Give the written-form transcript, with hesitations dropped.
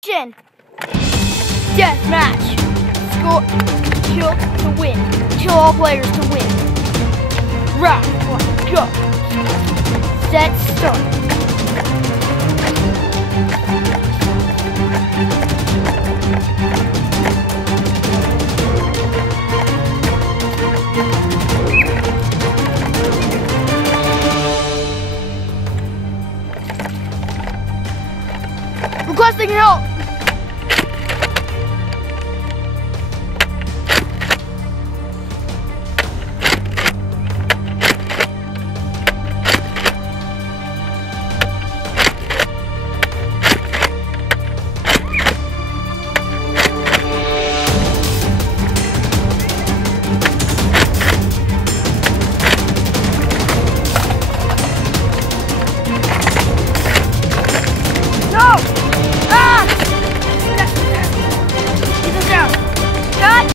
Jen. Death match. Score. Kill to win. Kill all players to win. Round one. Go. Set. Start.